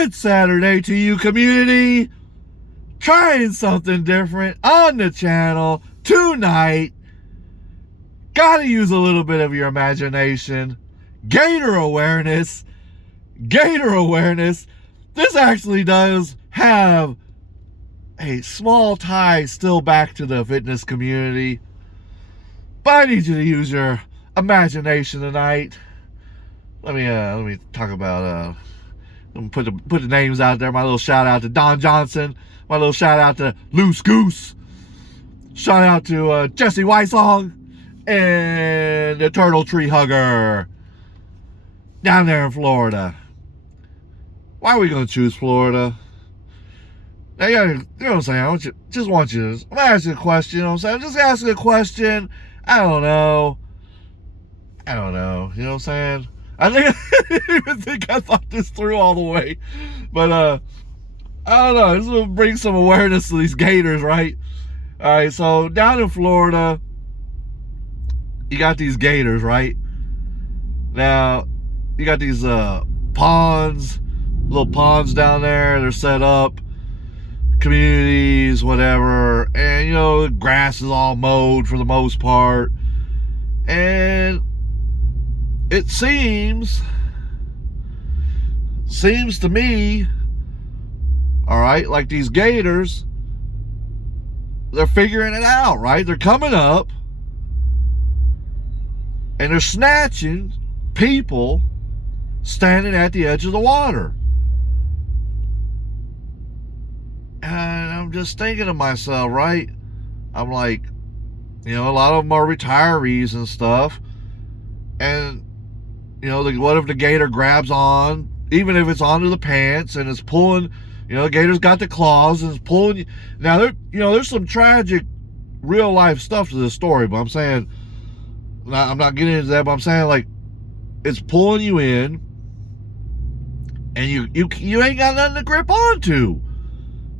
Good Saturday to you, community. Trying something different on the channel tonight. Gotta use a little bit of your imagination. Gator awareness. Gator awareness. This actually does have a small tie still back to the fitness community. But I need you to use your imagination tonight. Let me talk about let me put the names out there. My little shout out to Don Johnson. My little shout out to Loose Goose. Shout out to Jesse Wysong and the Turtle Tree Hugger down there in Florida. Why are we gonna choose Florida? Now you know what I'm saying. I'm gonna ask you a question. You know what I'm saying? I'm just asking a question. I don't know. You know what I'm saying? I didn't even think I thought this through all the way. But I don't know. This will bring some awareness to these gators, right? All right, so down in Florida, you got these gators, right? Now, you got these ponds, little ponds down there. They're set up, communities, whatever. And, you know, the grass is all mowed for the most part. And it seems to me, all right, like these gators, they're figuring it out, right? They're coming up and they're snatching people standing at the edge of the water. And I'm just thinking to myself, right? I'm like, you know, a lot of them are retirees and stuff. And, you know, what if the gator grabs on, even if it's onto the pants and it's pulling, you know, the gator's got the claws and it's pulling you. Now, there's some tragic real life stuff to this story, but I'm saying, I'm not getting into that, but I'm saying, like, it's pulling you in and you ain't got nothing to grip onto.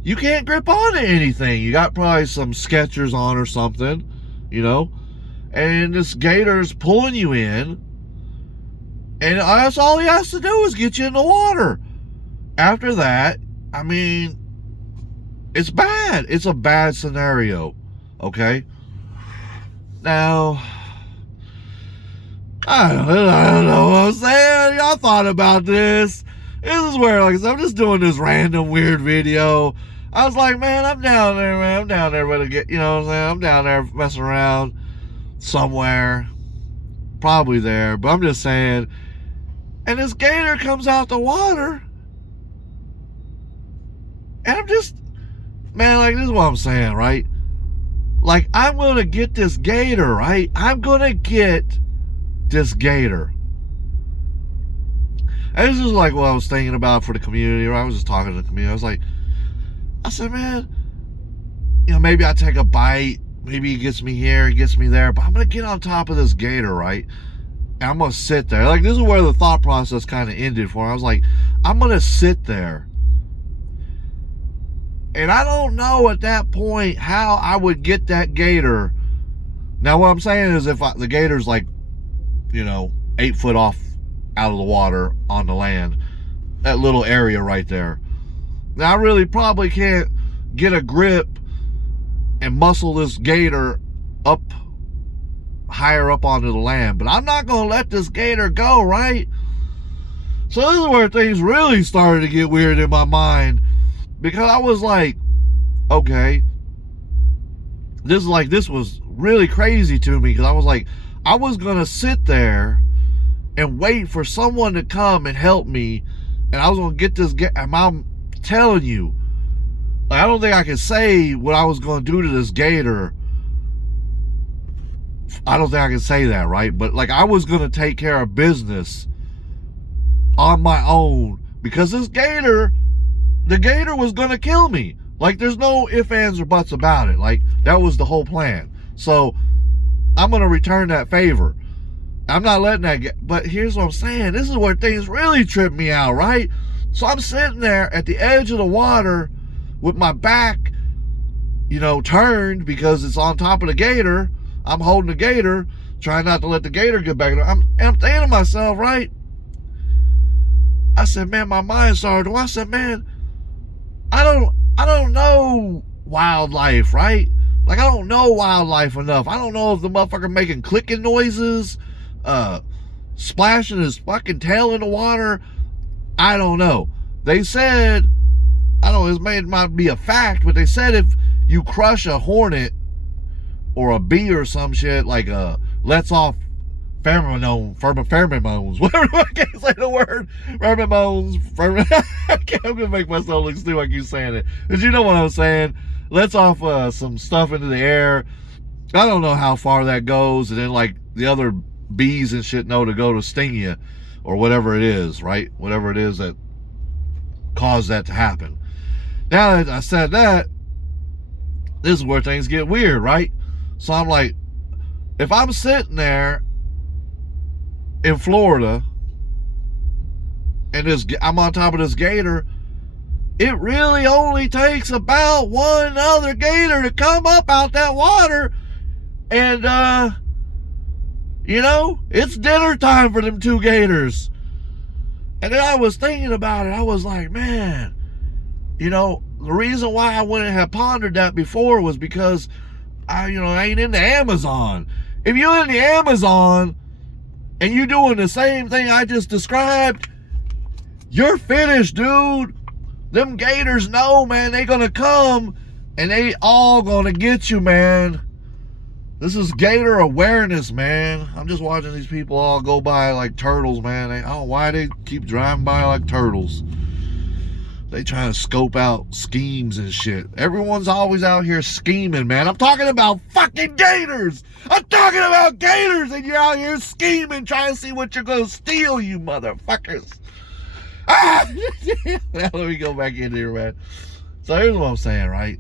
You can't grip onto anything. You got probably some Skechers on or something, you know, and this gator's pulling you in, and that's all he has to do is get you in the water. After that, I mean, it's bad. It's a bad scenario, okay? Now, I don't know what I'm saying. Y'all thought about this. This is where, like, I'm just doing this random weird video. I was like, man, I'm down there, man. I'm down there ready to get, you know what I'm saying? I'm down there messing around somewhere. Probably there, but I'm just saying. And this gator comes out the water. And I'm just, man, like, this is what I'm saying, right? Like, I'm going to get this gator, right? I'm going to get this gator. And this is like what I was thinking about for the community, right? I was just talking to the community. I said, man, you know, maybe I take a bite. Maybe he gets me here, he gets me there. But I'm going to get on top of this gator, right? And I'm going to sit there. Like, this is where the thought process kind of ended for me. I was like, I'm going to sit there. And I don't know at that point how I would get that gator. Now, what I'm saying is if the gator's like, you know, 8 foot off out of the water on the land, that little area right there. Now, I really probably can't get a grip and muscle this gator up higher up onto the land, but I'm not going to let this gator go, right? So this is where things really started to get weird in my mind, because I was like, okay, this was really crazy to me, because I was like, I was going to sit there and wait for someone to come and help me, and I was going to get this gator. And I'm telling you, like, I don't think I can say what I was going to do to this gator. I don't think I can say that, right? But, like, I was going to take care of business on my own, because this gator, the gator was going to kill me. Like, there's no ifs, ands, or buts about it. Like, that was the whole plan. So, I'm going to return that favor. I'm not letting that get, but here's what I'm saying. This is where things really trip me out, right? So I'm sitting there at the edge of the water with my back, you know, turned because it's on top of the gator. I'm holding the gator, trying not to let the gator get back. I'm thinking to myself, right? I said, man, my mind started. I said, man, I don't know wildlife, right? Like, I don't know wildlife enough. I don't know if the motherfucker making clicking noises, splashing his fucking tail in the water. I don't know. They said, I don't know, it might be a fact, but they said if you crush a hornet or a bee or some shit, like lets off pheromones, whatever, I can't say the word, pheromones, I'm gonna make myself look stupid, I keep saying it, but you know what I'm saying, lets off some stuff into the air. I don't know how far that goes, and then like the other bees and shit know to go to sting you, or whatever it is, right? Whatever it is that caused that to happen. Now that I said that, this is where things get weird, right? So I'm like, if I'm sitting there in Florida and I'm on top of this gator, it really only takes about one other gator to come up out that water, and you know, it's dinner time for them two gators. And then I was thinking about it. I was like, man, you know, the reason why I wouldn't have pondered that before was because I ain't in the Amazon. If you're in the Amazon and you're doing the same thing I just described, you're finished, dude. Them gators know, man, they gonna come and they all gonna get you, man. This is gator awareness, man. I'm just watching these people all go by like turtles, man. I don't know why they keep driving by like turtles. They trying to scope out schemes and shit. Everyone's always out here scheming, man. I'm talking about fucking gators. I'm talking about gators, and you're out here scheming, trying to see what you're going to steal, you motherfuckers. Ah! Now let me go back in here, man. So here's what I'm saying, right?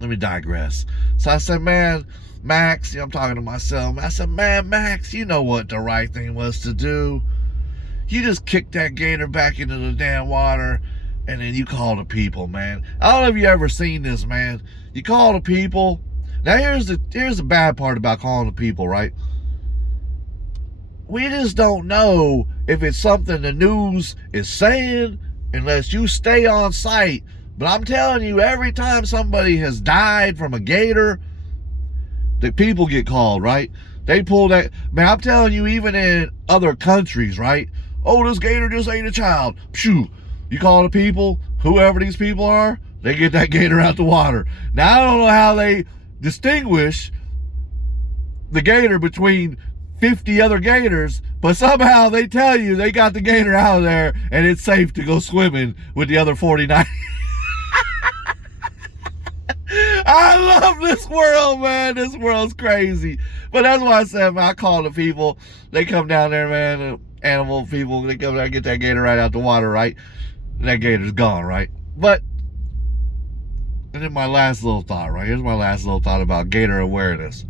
Let me digress. So I said, man, Max, I'm talking to myself. I said, man, Max, you know what the right thing was to do. You just kick that gator back into the damn water, and then you call the people, man. I don't know if you ever seen this, man. You call the people. Now here's the bad part about calling the people, right? We just don't know if it's something the news is saying unless you stay on site. But I'm telling you, every time somebody has died from a gator, the people get called, right? They pull that. Man, I'm telling you, even in other countries, right? Oh, this gator just ate a child. Phew. You call the people, whoever these people are, they get that gator out the water. Now, I don't know how they distinguish the gator between 50 other gators, but somehow they tell you they got the gator out of there and it's safe to go swimming with the other 49. I love this world, man. This world's crazy. But that's why I said, man, I call the people. They come down there, man. Animal people, they come down and get that gator right out the water, right? And that gator's gone, right? But, and then my last little thought, right? Here's my last little thought about gator awareness.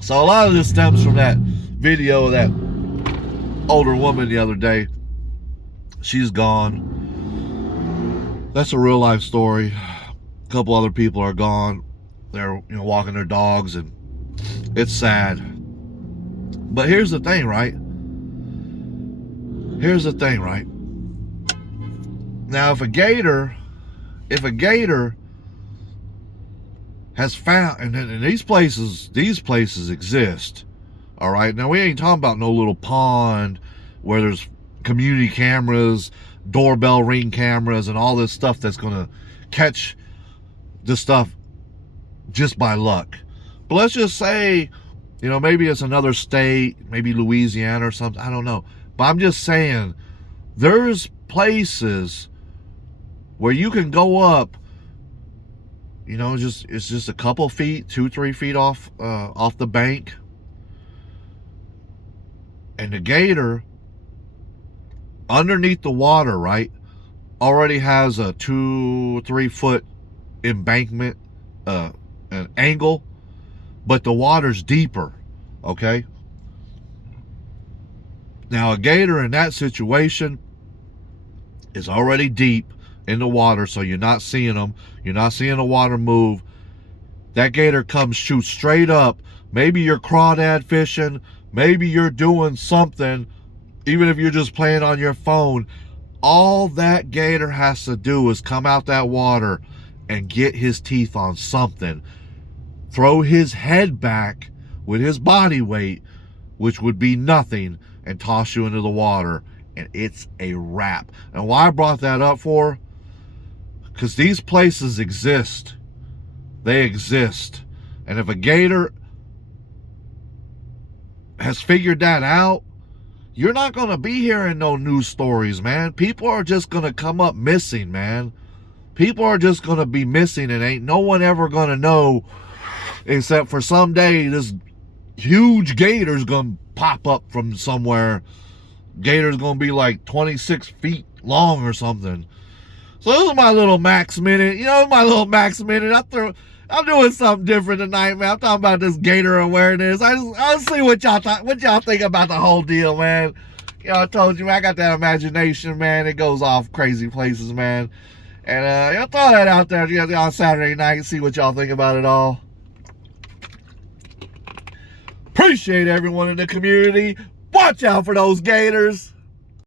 So a lot of this stems from that video of that older woman the other day. She's gone. That's a real life story. A couple other people are gone. They're walking their dogs, and it's sad. But here's the thing, right? Here's the thing, right? Now, if a gator has found, and these places exist, all right? Now, we ain't talking about no little pond where there's community cameras, doorbell ring cameras, and all this stuff that's gonna catch this stuff just by luck. But let's just say, maybe it's another state, maybe Louisiana or something, I don't know. But I'm just saying, there's places where you can go up, it's just a couple feet, 2-3 feet off the bank, and the gator underneath the water, right, already has a 2-3 foot embankment, an angle, but the water's deeper, okay? Now, a gator in that situation is already deep in the water, so you're not seeing them. You're not seeing the water move. That gator comes, shoots straight up. Maybe you're crawdad fishing. Maybe you're doing something even if you're just playing on your phone, all that gator has to do is come out that water and get his teeth on something, throw his head back with his body weight, which would be nothing, and toss you into the water, and it's a wrap. And why I brought that up for? Because these places exist. They exist. And if a gator has figured that out, you're not going to be hearing no news stories, man. People are just going to come up missing, man. People are just going to be missing, and ain't no one ever going to know, except for someday this huge gator's going to pop up from somewhere. Gator's going to be like 26 feet long or something. So this is my little Max Minute. You know, my little Max Minute. I'm doing something different tonight, man. I'm talking about this gator awareness. I'll see what y'all think about the whole deal, man. You know, I told you, man, I got that imagination, man. It goes off crazy places, man. And I'll throw that out there on Saturday night and see what y'all think about it all. Appreciate everyone in the community. Watch out for those gators.